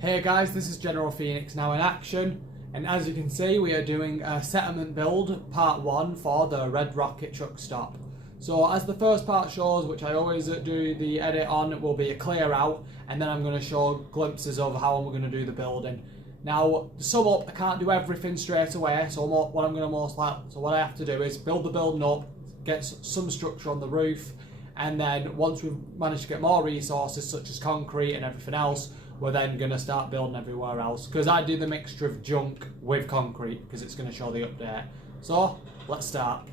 Hey guys, this is General Phoenix now in action, and as you can see we are doing a settlement build part 1 for the Red Rocket truck stop. So as the first part shows, which I always do the edit on, will be a clear out, and then I'm going to show glimpses of how we're going to do the building. Now to sum up, I can't do everything straight away, so what I have to do is build the building up, get some structure on the roof, and then once we've managed to get more resources such as concrete and everything else, we're then going to start building everywhere else, because I do the mixture of junk with concrete because it's going to show the update. So let's start.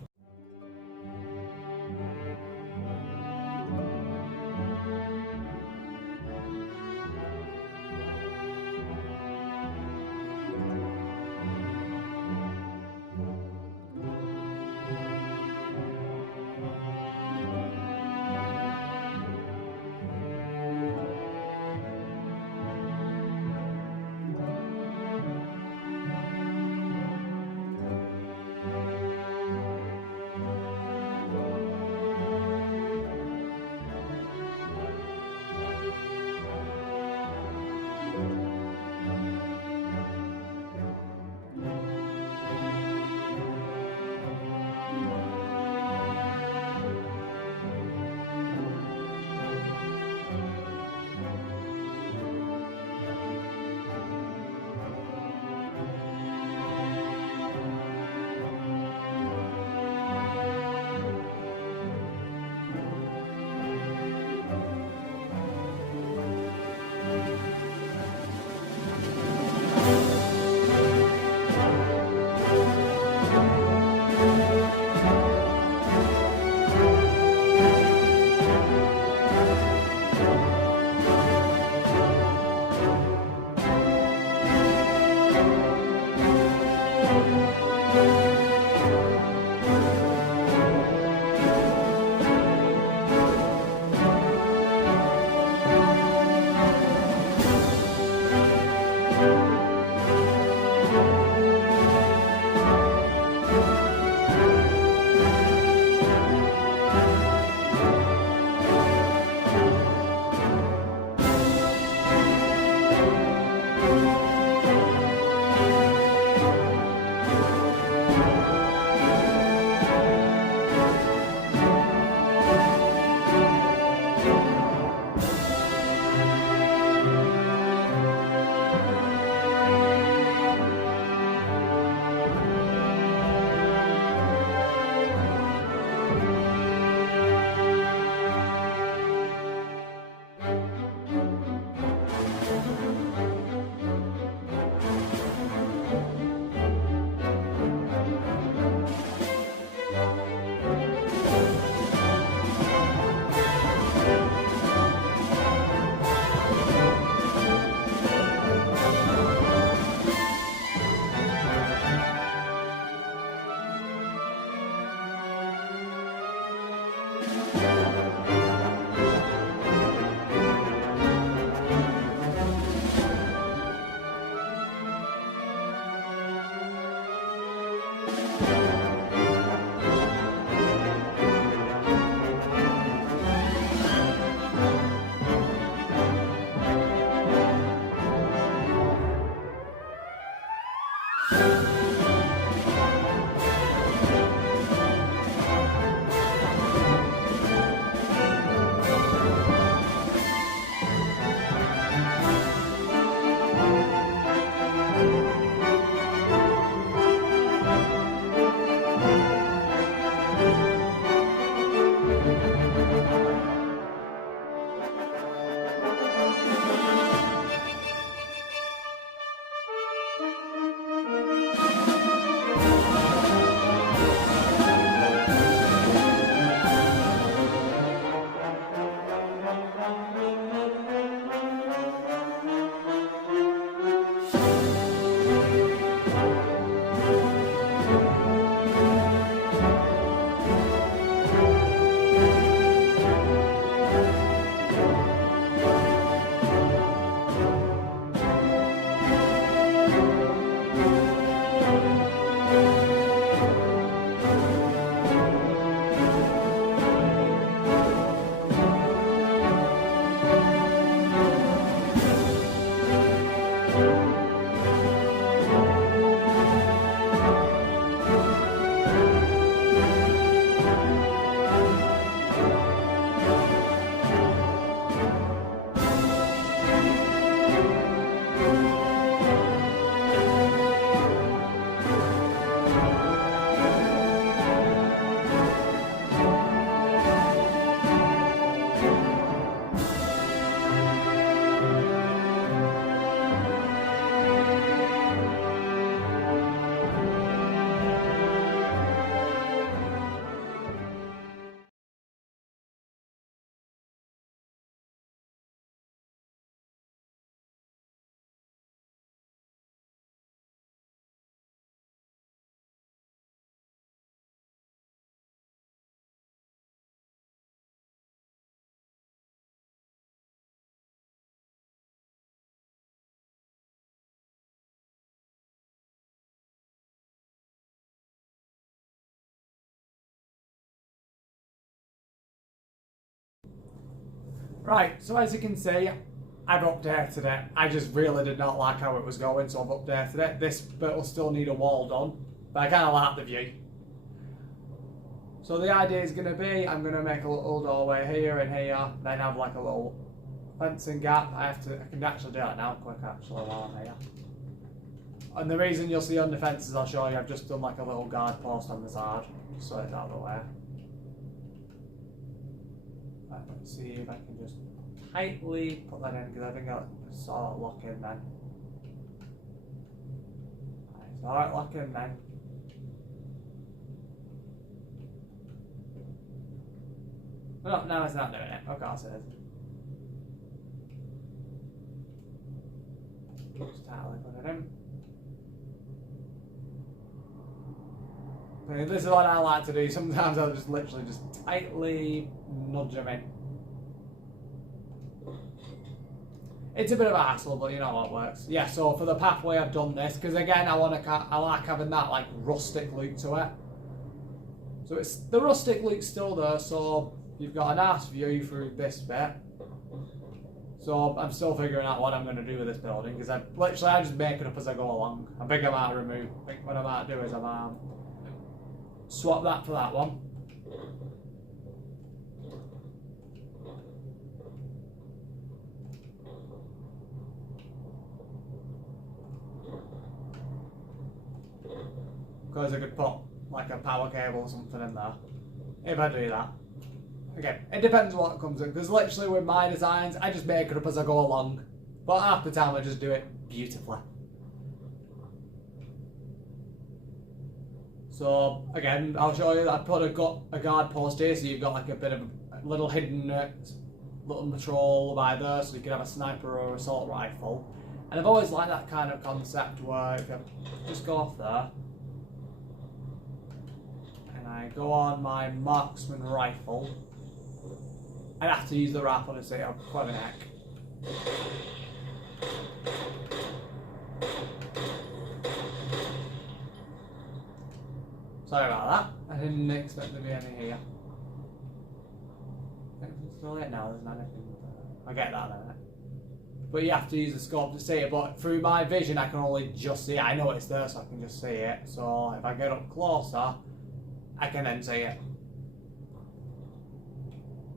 Right, so as you can see, I've updated it. I just really did not like how it was going, so I've updated it. This bit will still need a wall done, but I kind of like the view. So the idea is going to be, I'm going to make a little doorway here and here, then have like a little fencing gap. I can actually do that now quick actually while I'm here. And the reason you'll see on the fences, I'll show you, I've just done like a little guard post on the side, just so it's out of the way. Right, let's see if I can just tightly put that in, because I think I'll sort of lock in then. Right, so alright, lock in then. No, now it's not doing it. Of course it is. Just tightly put it in. This is what I like to do. Sometimes I'll just literally just tightly nudge them in. It's a bit of a hassle, but you know what works. Yeah, so for the pathway I've done this, because again I like having that like rustic look to it. So it's the rustic look's still there, so you've got a nice view through this bit. So I'm still figuring out what I'm going to do with this building, because I just make it up as I go along. I think what I might do is I might swap that for that one. Because I could put like a power cable or something in there, if I do that. Again, it depends what comes in, because literally with my designs, I just make it up as I go along. But half the time I just do it beautifully. So again, I'll show you that I put a guard post here, so you've got like a bit of a little hidden little patrol by there, so you can have a sniper or assault rifle. And I've always liked that kind of concept where if you just go off there, and I go on my marksman rifle, I'd have to use the rifle to say I'm quite a neck. Sorry about that. I didn't expect there to be any here. It's still late now, there's not anything. I get that then. But you have to use the scope to see it, but through my vision I can only just see it. I know it's there, so I can just see it. So if I get up closer, I can then see it.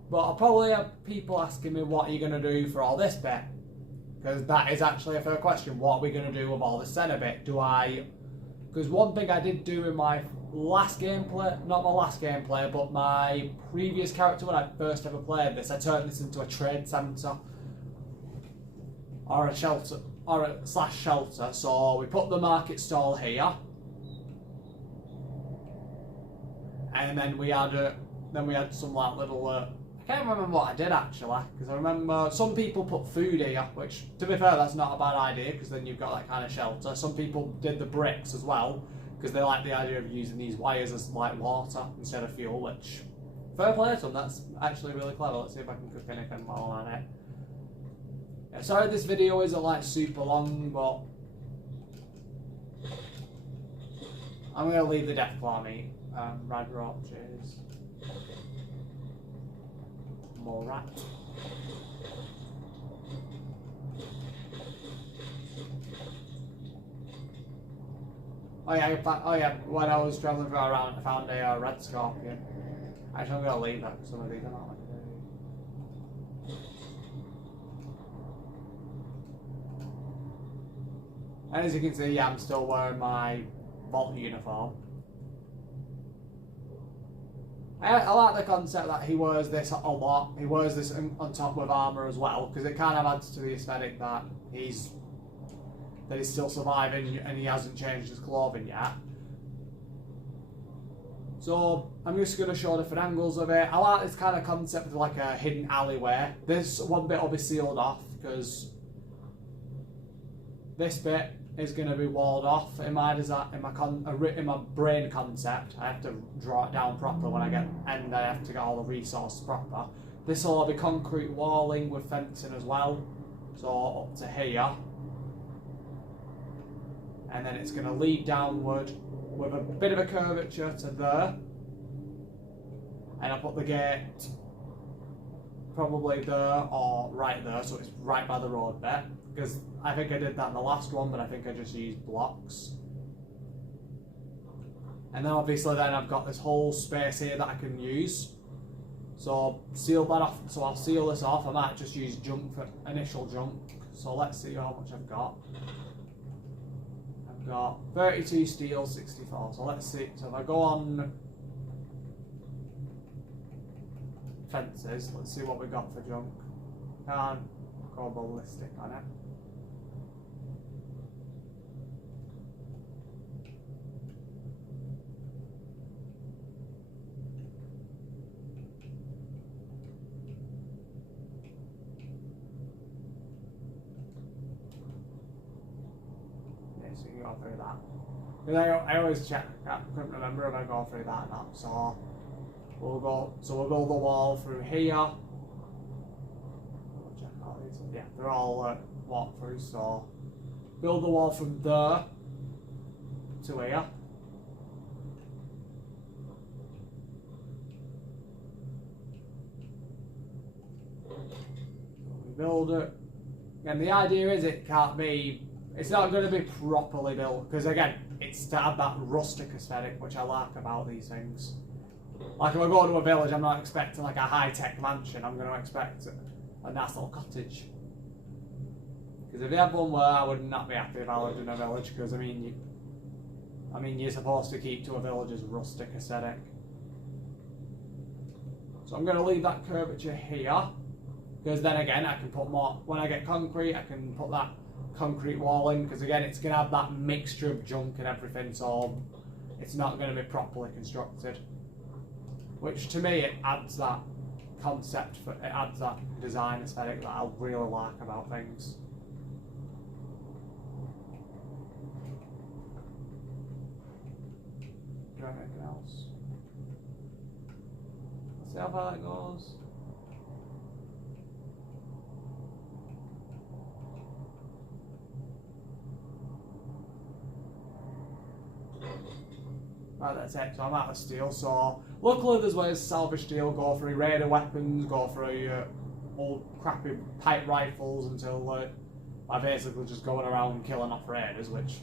But I'll probably have people asking me what are you going to do for all this bit, because that is actually a fair question. What are we going to do with all the centre bit? Because one thing I did do in my last gameplay, not my last gameplay, but my previous character when I first ever played this, I turned this into a trade centre or a shelter or a / shelter. So we put the market stall here, and then we had some like little. I can't remember what I did actually, because I remember some people put food here, which to be fair that's not a bad idea, because then you've got that kind of shelter. Some people did the bricks as well, because they like the idea of using these wires as like water instead of fuel, which fair play to them, that's actually really clever. Let's see if I can cook anything while I'm on it. Yeah, sorry this video isn't like super long, but I'm going to leave the Deathclaw meat, rad roaches. More rat. Oh yeah, when I was travelling around I found a red scorpion. Actually I'm going to leave that because some of these are not like And as you can see, yeah, I'm still wearing my vault uniform. I like the concept that he wears this a lot. He wears this on top with armour as well, because it kind of adds to the aesthetic that he's still surviving and he hasn't changed his clothing yet. So I'm just going to show different angles of it. I like this kind of concept of like a hidden alleyway. This one bit will be sealed off because this bit is going to be walled off in my design, in my brain concept. I have to draw it down properly when I get, and I have to get all the resources proper. This will all be concrete walling with fencing as well, so up to here, and then it's going to lead downward with a bit of a curvature to there, and I'll put the gate probably there or right there, so it's right by the road bit, because I think I did that in the last one, but I think I just used blocks. And then obviously then I've got this whole space here that I can use. So I'll seal that off. So I'll seal this off. I might just use junk for initial junk. So let's see how much I've got. I've got 32 steel, 64. So let's see. So if I go on fences, let's see what we got for junk. Can't go ballistic on it. So you go through that. Because I always check. I couldn't remember if I go through that or not. So we'll go the wall through here. We'll check all these. Yeah, they're all walk through. So build the wall from there to here. We build it, and the idea is it can't be. It's not going to be properly built, because again, it's to have that rustic aesthetic, which I like about these things. Like if I go to a village, I'm not expecting like a high-tech mansion, I'm going to expect a nice little cottage. Because if you have one where I would not be happy if I lived in a village, because I mean you're supposed to keep to a village's rustic aesthetic. So I'm going to leave that curvature here, because then again, I can put more, when I get concrete, I can put that concrete wall in, because again it's going to have that mixture of junk and everything, so it's not going to be properly constructed, which to me it adds that concept, it adds that design aesthetic that I really like about things. Do I have anything else? Let's see how far that goes. Right, that's it. So I'm out of steel. So luckily there's ways to salvage steel, go through raider weapons, go through old crappy pipe rifles until I'm basically just going around killing off raiders, which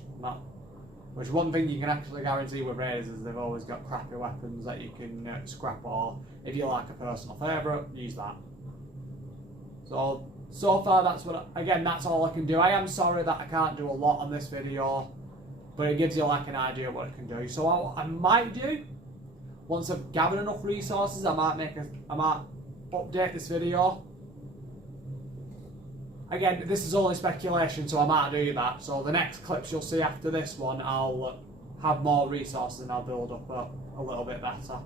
one thing you can actually guarantee with raiders is they've always got crappy weapons that you can scrap, or if you like a personal favourite, use that. So far that's that's all I can do. I am sorry that I can't do a lot on this video, but it gives you like an idea of what it can do. So what I might do, once I've gathered enough resources, I might update this video. Again, this is only speculation, so I might do that. So the next clips you'll see after this one, I'll have more resources and I'll build up a little bit better.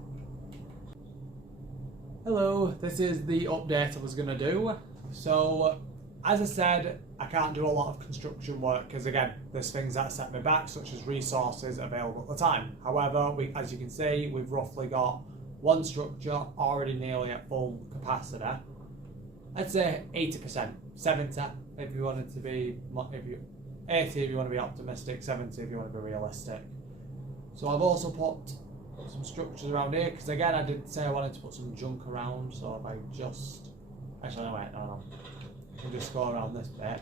Hello, this is the update I was going to do. So, as I said, I can't do a lot of construction work because again, there's things that set me back, such as resources available at the time. However, as you can see, we've roughly got one structure already nearly at full capacity. I'd say 80%, 70 if you wanted to be, 80 if you want to be optimistic, 70 if you want to be realistic. So I've also put some structures around here because again, I did say I wanted to put some junk around. So if I actually no, wait, no. We'll just go around this bit.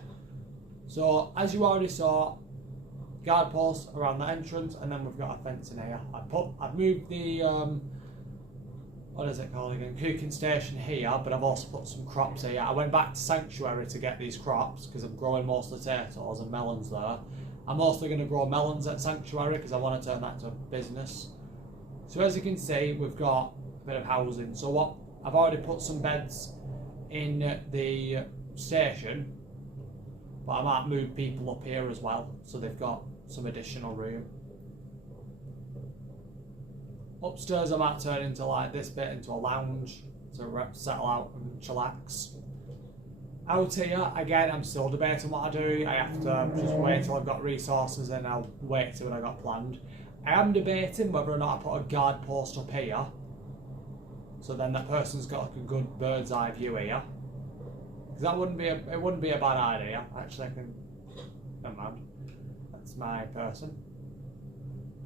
So as you already saw, guard posts around the entrance, and then we've got a fence in here. I've moved the what is it called again? Cooking station here, but I've also put some crops here. I went back to Sanctuary to get these crops because I'm growing most potatoes and melons there. I'm also going to grow melons at Sanctuary because I want to turn that into a business. So as you can see, we've got a bit of housing. So I've already put some beds in the station, but I might move people up here as well, so they've got some additional room. Upstairs I might turn into like this bit into a lounge to settle out and chillax. Out here, again, I'm still debating what I do. I have to just wait till I've got resources and I'll wait till what I got planned. I am debating whether or not I put a guard post up here, so then that person's got like a good bird's eye view here. Because that wouldn't be a bad idea. Actually, never mind. That's my person.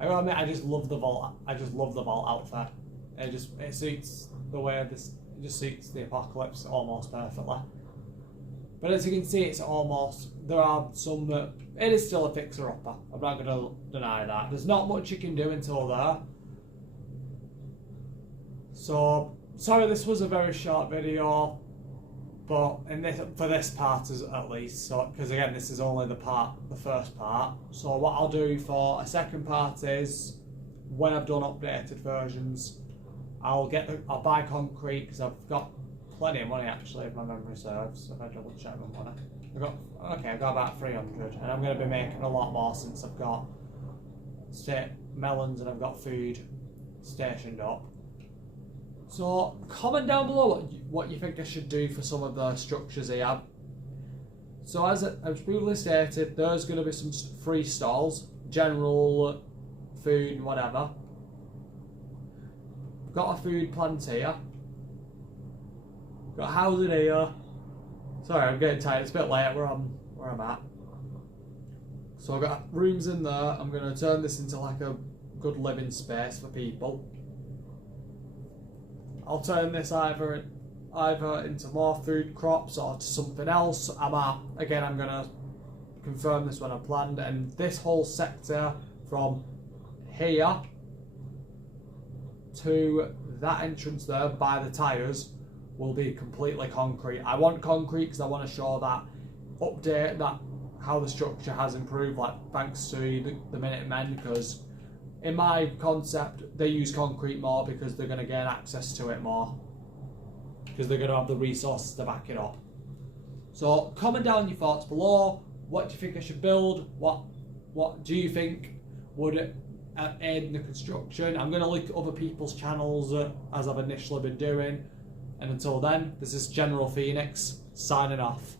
I gotta admit, I just love the vault. I just love the vault outfit. It suits the way It just suits the apocalypse almost perfectly. But as you can see, it's almost, there are some that, it is still a fixer-upper. I'm not going to deny that. There's not much you can do until there. So, sorry this was a very short video, but for this part at least, so because again this is only the first part. So what I'll do for a second part is, when I've done updated versions, I'll buy concrete, because I've got plenty of money actually, if my memory serves. If I double check my money, I've got about 300, and I'm going to be making a lot more since I've got melons and I've got food stationed up. So comment down below what you think I should do for some of the structures here. So as previously stated, there's going to be some free stalls, general food, whatever. Got a food plant here. Got housing here. Sorry, I'm getting tired. It's a bit late where I'm at. So I've got rooms in there. I'm going to turn this into like a good living space for people. I'll turn this either into more food crops or to something else. I'm going to confirm this when I planned, and this whole sector from here to that entrance there by the tyres will be completely concrete. I want concrete because I want to show that how the structure has improved, like thanks to the Minutemen, because in my concept, they use concrete more because they're going to gain access to it more, because they're going to have the resources to back it up. So comment down your thoughts below. What do you think I should build? What do you think would aid in the construction? I'm going to look at other people's channels as I've initially been doing. And until then, this is General Phoenix signing off.